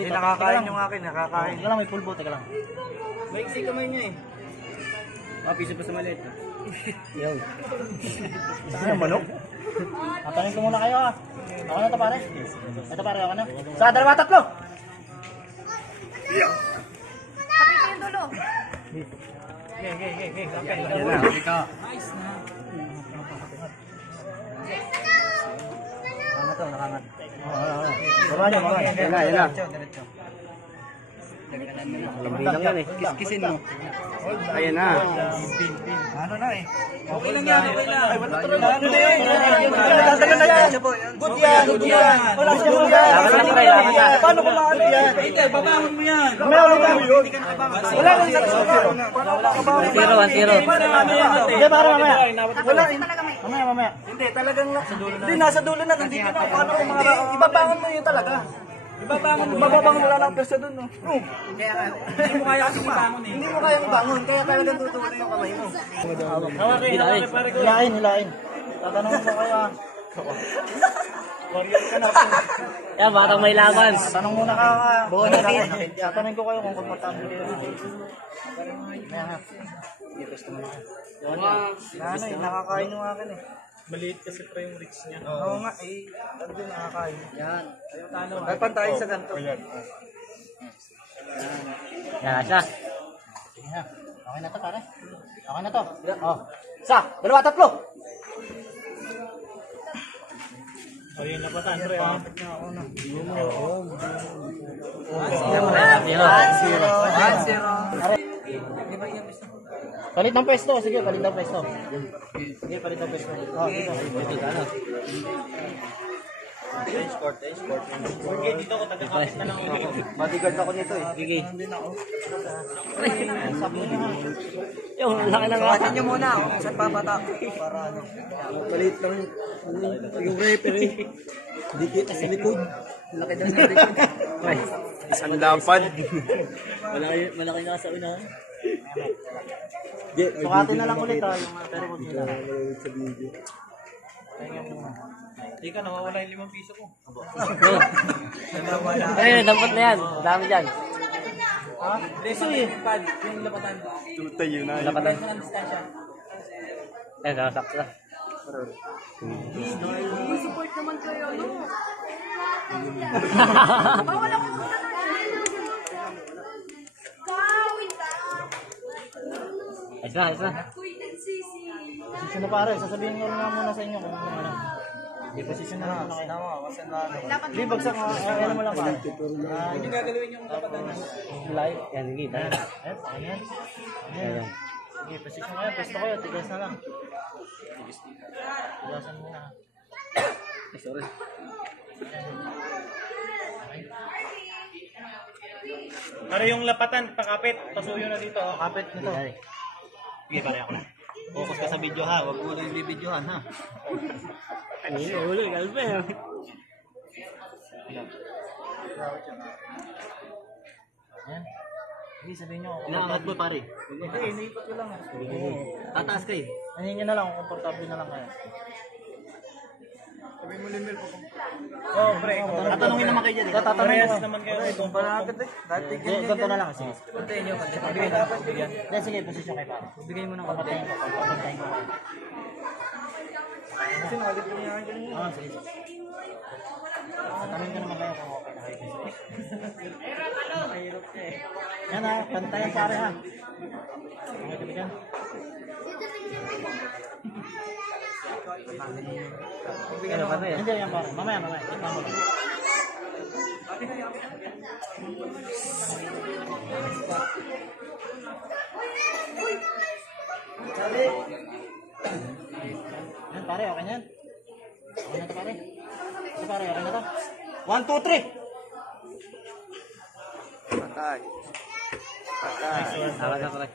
Hindi, nakakain yung akin, nakakain. Teka lang, may pulbo, teka lang. May iksi kamay niya eh. Piso pa sa maliit. Yan. Saan yung manok? Tatanungin ko muna kayo ah. Ako na to pare. Ito pare, ako na. Sa dalawa tatlo. Kapit yung dulo. Yan na, ikaw. Nakangat to, nakangat. Baba niya, baba niya. Yan na, yan na. Diretso. Lambilang yan eh. Kiskisin mo. Ayan na. Ano na eh. Okay lang yan, okay lang. Ay, wala talaga. Tatagal na yan. Good yan, good yan. Wala siya good yan. Paano ko maano yan? Hindi, babangon mo yan. Meron na yun. Wala kang saksyon. Zero. Hindi, pare mamaya. Wala. Mamaya. Hindi, talagang hindi, nasa dulo na. Nandito na. Paano ko mga... Ibabangon mo yun talaga. Mababangon wala lang pesa doon, no? Kaya hindi mo kaya kasi ibangon eh. Hindi mo kaya ibangon, kaya talagang tutuloy yung kamay mo. Hilain. Tatanungin ko kayo ah. Warrior ka na. Yan, parang may laban. Tanong muna ka. Tatanungin ko kayo kung komportable kayo. Ano eh, nakakain yung akin eh. Maliit kasi pa yung reach niya. Oo nga eh, ano din nakakain. Yan. Ay, pantayin sa ganito. Yan siya. Sige na. Okay na to pare. Okay na to. Oh. Isa, dalawa, tatlo. Ayun na pa Andre ha. Palit ng pwesto. Sige, palit ng pwesto. Sige, palit ng pwesto. Oh, dito. Okay, dito ako tagakapit na lang. Bodyguard ako nito eh. Sige. Yung laki ng Kawasan nyo muna kung saan papatak. Para ano. Maliit lang yung referee. Hindi kita sa likod. Laki daw sa likod. Isang lapad. malaki nga sa unahan. Sukatin na lang ulit ah. Pero huwag nila. Hindi ka, nawawala yung 5 piso ko. Ayun, dapat na yan. Dami dyan. Leso eh. Yung lapatan. Tuta yun na. Lapatan. Eh, sasakto na. Support naman kayo, no? Bawal ako muna na. Kawin ka. Ayos na. Sino pare, sasabihin ko lang muna sa inyo kung ano. Di posisyon na muna kayo. Di bagsak nga, ano mo lang pare. Hindi gagalawin yung lapatan. Live. Yan, hindi. Ayan, ayan. Sige, posisyon kayo, pwesto kayo, tigas na lang. Tigasan muna. Sorry. Para yung lapatan, pakapit. Pasuyo na dito. Kapit nito. Sige, pare ako na. Focus ka sa video ha. Huwag mo yung videohan ha. Kanina, ulo, galpe. Ayan. Sige, sabihin nyo. Inaangat mo pare. Hindi, iniipot ko lang. Tataas kayo. Anhin nyo na lang, komportable na lang kayo. Sabi mo limil po. Oh, pre. Tatanungin naman kayo dyan. Tatanungin Parehas ko. naman kayo. Kung palakad eh. Dati ganyan. Ganito na lang, sige. Puntayin nyo. Hindi, sige, posisyon kayo pare. Bigay mo ng Papatayin ko, papatayin ko. Kasi nakalit ko niya ganyan. Sige. Tatanungin ko naman kayo kung okay na kayo. Mahirap siya eh. Yan ha, pantayan pare ha. Okay ka ba dyan? Bigyan mo. Hindi, yan pare. Mamaya. Tignan mo lang. Yan pare, okay na yan. Okay na to pare. Ito pare, okay na to. 1, 2, 3! Patay. Patay. Tama na pare.